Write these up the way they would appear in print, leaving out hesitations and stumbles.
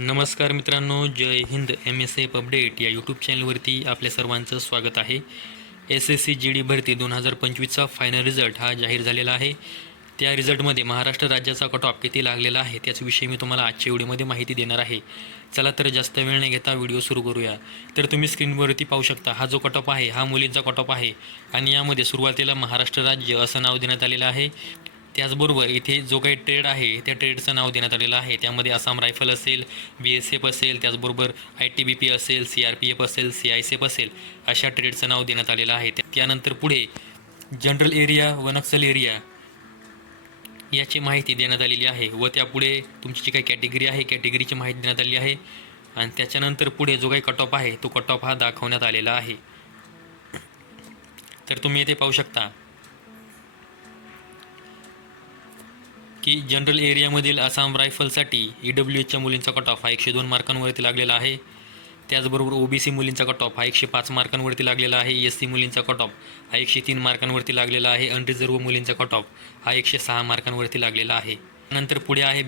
नमस्कार मित्रांनो, जय Hind. MSF update या यूट्यूब चॅनलवरती आपल्या सर्वांचं स्वागत आहे. SSC GD भरती 2025चा फायनल रिझल्ट हा जाहीर झालेला आहे. त्या रिझल्टमध्ये महाराष्ट्र राज्याचा कट ऑफ किती लागलेला आहे त्याचविषयी मी तुम्हाला आजच्या व्हिडिओमध्ये माहिती देणार आहे. चला तर जास्त वेळ न घेता व्हिडिओ सुरू करूया. तर तुम्ही स्क्रीनवरती पाहू शकता, हा जो कट ऑफ आहे हा मुलींचा कट ऑफ आहे आणि यामध्ये सुरुवातीला महाराष्ट्र राज्य असं नाव देण्यात आलेलं आहे. त्याचबरोबर इथे जो काही ट्रेड आहे त्या ट्रेडचं नाव देण्यात आलेलं आहे. त्यामध्ये आसाम रायफल असेल, BSF असेल, त्याचबरोबर ITBP असेल, CRPF असेल, CISF असेल, अशा ट्रेडचं नाव देण्यात आलेलं आहे. त्यानंतर पुढे जनरल एरिया व नक्सल एरिया याची माहिती देण्यात आलेली आहे व त्यापुढे तुमची जी काही कॅटेगरी आहे कॅटेगरीची माहिती देण्यात आलेली आहे आणि त्याच्यानंतर पुढे जो काही कट ऑफ आहे तो कट ऑफ हा दाखवण्यात आलेला आहे. तर तुम्ही इथे पाहू शकता की जनरल एरियामधील आसाम रायफलसाठी EWHच्या मुलींचा कट ऑफ हा 102 मार्कांवरती लागलेला आहे. त्याचबरोबर OBC मुलींचा कट ऑफ हा 105 मार्कांवरती लागलेला आहे. SC मुलींचा कट ऑफ हा 103 मार्कांवरती लागलेला आहे. अनरिझर्व्ह मुलींचा कट ऑफ हा 106 मार्कांवरती लागलेला आहे. नंतर पुढे आहे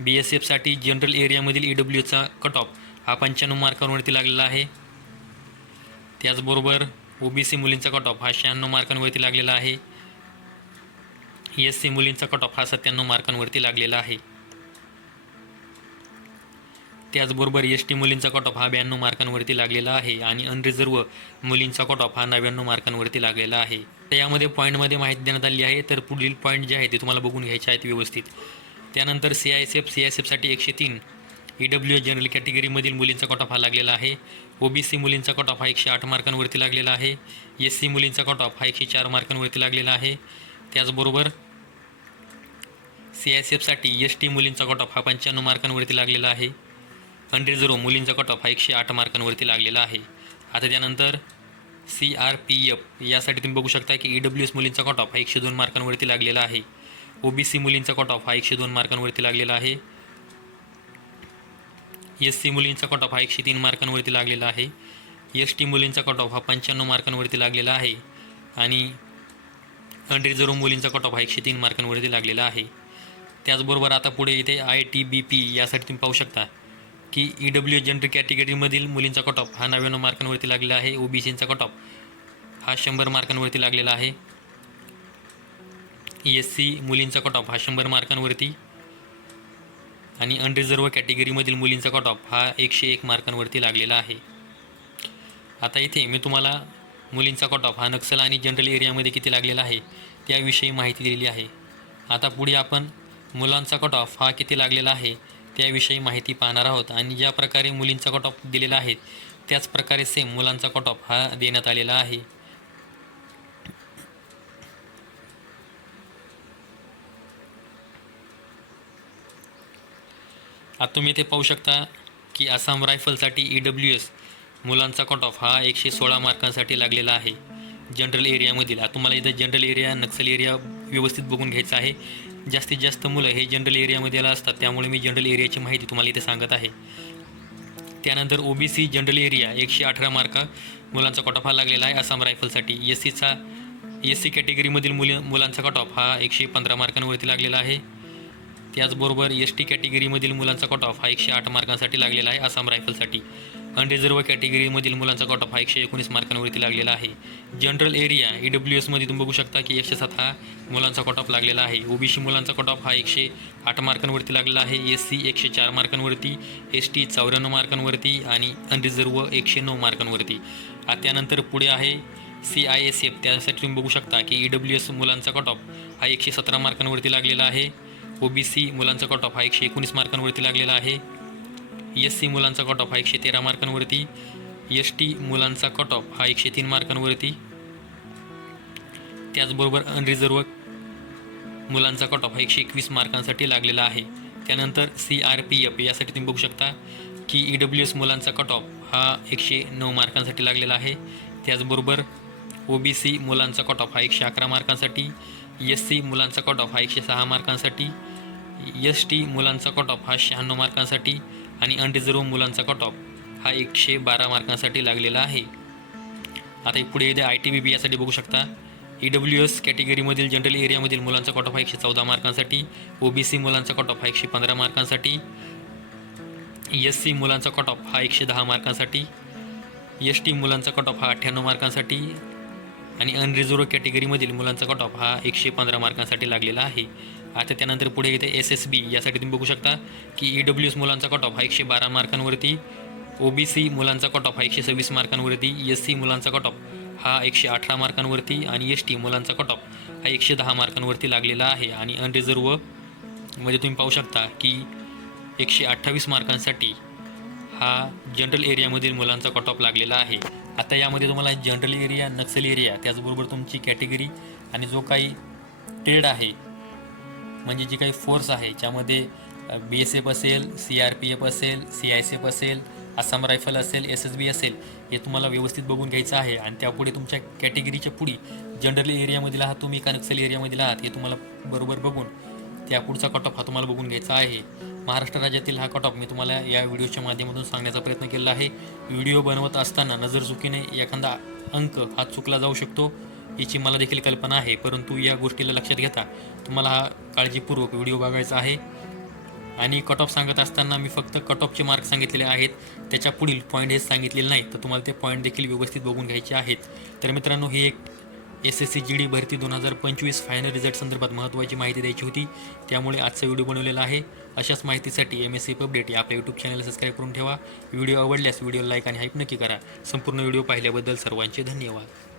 BSFसाठी जनरल एरियामधील EWHचा कट ऑफ हा 95 मार्कांवरती लागलेला आहे. त्याचबरोबर OBC मुलींचा कट ऑफ हा 96 मार्कांवरती लागलेला आहे. SC मुलींचा कट ऑफ हा 97 मार्कांवरती लागलेला आहे. त्याचबरोबर ST मुलींचा कट ऑफ हा 92 मार्कांवरती लागलेला आहे आणि अनरिझर्व्ह मुलींचा कट ऑफ हा 99 मार्कांवरती लागलेला आहे. तर यामध्ये पॉईंटमध्ये माहिती देण्यात आली आहे. तर पुढील पॉईंट जे आहे ते तुम्हाला बघून घ्यायचे आहेत व्यवस्थित. त्यानंतर CISFसाठी 103 EWH जनरल कॅटेगरीमधील मुलींचा कट ऑफ हा लागलेला आहे. OBC मुलींचा कट ऑफ हा 108 मार्कांवरती लागलेला आहे. SC मुलींचा कट ऑफ हा 104 मार्कांवरती लागलेला आहे. त्याचबरोबर CISFसाठी ST मुलींचा कट ऑफ हा 95 मार्कांवरती लागलेला आहे. अनरिझर्व्ह मुलींचा कट ऑफ हा 108 मार्कांवरती लागलेला आहे. आता त्यानंतर CRPF यासाठी तुम्ही बघू शकता की EWS मुलींचा कट ऑफ हा 102 मार्कांवरती लागलेला आहे. OBC मुलींचा कट ऑफ हा 102 मार्कांवरती लागलेला आहे. SC मुलींचा कट ऑफ हा 103 मार्कांवरती लागलेला आहे. ST मुलींचा कट ऑफ हा 95 मार्कांवरती लागलेला आहे आणि अनरिझर्व्ह मुलींचा कट ऑफ हा 103 मार्कांवरती लागलेला आहे. त्याचबरोबर आता पुढे इथे ITBP यासाठी तुम्ही पाहू शकता की EWH जनरल कॅटेगरीमधील मुलींचा कट ऑफ हा 99 मार्कांवरती लागलेला आहे. OBCचा कट ऑफ हा 100 मार्कांवरती लागलेला आहे. SC मुलींचा कट ऑफ हा 100 मार्कांवरती आणि अनरिझर्व्ह कॅटेगरीमधील मुलींचा कट ऑफ हा 101 मार्कांवरती लागलेला आहे. आता इथे मी तुम्हाला मुलींचा कट ऑफ हा नक्सल आणि जनरल एरियामध्ये किती लागलेला आहे त्याविषयी माहिती दिलेली आहे. आता पुढे आपण मुलांचा कट ऑफ हा किती लागलेला आहे त्याविषयी माहिती पाहणार आहोत आणि ज्या प्रकारे मुलींचा कट ऑफ दिलेला आहे त्याच प्रकारे सेम मुलांचा कट ऑफ हा देण्यात आलेला आहे. आता तुम्ही इथे पाहू शकता की आसाम रायफलसाठी EWS मुलांचा कट ऑफ हा 116 मार्कांसाठी लागलेला आहे जनरल एरियामधील. आता तुम्हाला इथं जनरल एरिया नक्सल एरिया व्यवस्थित बघून घ्यायचं आहे. जास्तीत जास्त मुलं हे जनरल एरियामध्ये असतात, त्यामुळे मी जनरल एरियाची माहिती तुम्हाला इथे सांगत आहे. त्यानंतर OBC जनरल एरिया 118 मार्का मुलांचा कट ऑफ हा लागलेला आहे आसाम रायफलसाठी. SC कॅटेगरीमधील मुलांचा कट ऑफ हा 115 मार्कांवरती लागलेला आहे. त्याचबरोबर ST कॅटेगरीमधील मुलांचा कट ऑफ हा 108 मार्कांसाठी लागलेला आहे आसाम रायफलसाठी. अनरिझर्व्ह कॅटेगरीमधील मुलांचा कट ऑफ हा 119 मार्कांवरती लागलेला आहे. जनरल एरिया EWSमध्ये तुम्ही बघू शकता की 107 हा मुलांचा कट ऑफ लागलेला आहे. OBC मुलांचा कट ऑफ हा 108 मार्कांवरती लागलेला आहे. SC 104 मार्कांवरती, ST 94 मार्कांवरती आणि अनरिझर्व्ह 109 मार्कांवरती. त्यानंतर पुढे आहे CISF. त्यासाठी तुम्ही बघू शकता की EWS मुलांचा कट ऑफ हा 117 मार्कांवरती लागलेला आहे. OBC मुलांचा कट ऑफ हा 119 मार्कांवरती लागलेला आहे. SC मुलांचा कट ऑफ हा 113 मार्कांवरती. ST मुलांचा कट ऑफ हा 103 मार्कांवरती. त्याचबरोबर अनरिझर्व्ह मुलांचा कट ऑफ हा 121 मार्कांसाठी लागलेला आहे. त्यानंतर CRPF यासाठी तुम्ही बघू शकता की EWS मुलांचा कट ऑफ हा 109 मार्कांसाठी लागलेला आहे. त्याचबरोबर OBC मुलांचा कट ऑफ हा 111 मार्कांसाठी. SC मुलांचा कट ऑफ हा 106 मार्कांसाठी. ST मुलांचा कट ऑफ हा 96 मार्कांसाठी आणि अनरिझर्व्ह मुलांचा कट ऑफ हा 112 मार्कांसाठी लागलेला आहे. आता पुढे इथे ITBP यासाठी बघू शकता EWS कॅटेगरीमधील जनरल एरियामधील मुलांचा कट ऑफ हा 114 मार्कांसाठी. OBC मुलांचा कट ऑफ हा 115 मार्कांसाठी. एस सी मुलांचा कट ऑफ हा 110 मार्कांसाठी, एस टी मुलांचा कट ऑफ हा 98 मार्कांसाठी आणि अनरिझर्व कॅटेगरीमधील मुलांचा कट ऑफ हा 115 मार्कांसाठी लागलेला आहे. आता त्यानंतर पुढे येते SSB. यासाठी तुम्ही बघू शकता की EWS मुलांचा कट ऑफ हा 112 मार्कांवरती, OBC मुलांचा कट ऑफ हा 126 मार्कांवरती, SC मुलांचा कट ऑफ हा 118 मार्कांवरती आणि ST मुलांचा कट ऑफ हा 110 मार्कांवरती लागलेला आहे. आणि अनरिझर्व मध्ये तुम्ही पाहू शकता की 128 मार्कांसाठी हा जनरल एरियामधील मुलांचा कट ऑफ लागलेला आहे. आता यामध्ये तुम्हाला जनरल एरिया, नक्सल एरिया, त्याचबरोबर तुमची कॅटेगरी आणि जो काही ट्रेड आहे म्हणजे जी काही फोर्स आहे ज्यामध्ये BSF असेल, CRPF असेल, CISF असेल, आसाम रायफल असेल, SSB असेल, हे तुम्हाला व्यवस्थित बघून घ्यायचं आहे. आणि त्यापुढे तुमच्या कॅटेगरीच्या पुढे जनरल एरियामधील आहात तुम्ही का नक्सल एरियामधील आहात हे तुम्हाला बरोबर बघून त्यापुढचा कट ऑफ हा तुम्हाला बघून घ्यायचा आहे. महाराष्ट्र राज्यातील हा कट ऑफ मी तुम्हाला या व्हिडिओच्या माध्यमातून सांगण्याचा प्रयत्न केला आहे. व्हिडिओ बनवत असताना नजर चुकीने एखादा अंक हा चुकला जाऊ शकतो याची मला देखील कल्पना आहे, परंतु या गोष्टीला लक्षात घेता तुम्हाला हा काळजीपूर्वक व्हिडिओ बघायचा आहे. आणि कट ऑफ सांगत असताना मी फक्त कट ऑफचे मार्क सांगितलेले आहेत, त्याच्या पुढील पॉईंट हे सांगितलेले नाही, तर तुम्हाला ते पॉईंट देखील व्यवस्थित बघून घ्यायचे आहेत. तर मित्रांनो, ही एक SSC GD भरती 2025 फायनल रिझल्ट संदर्भात महत्त्वाची माहिती द्यायची होती, त्यामुळे आजचा व्हिडिओ बनवलेला आहे. अशाच माहितीसाठी MSC अपडेट या आपल्या यूट्यूब चॅनलला सबस्क्राईब करून ठेवा. व्हिडिओ आवडल्यास व्हिडिओ लाईक आणि हाईप नक्की करा. संपूर्ण व्हिडिओ पाहिल्याबद्दल सर्वांचे धन्यवाद.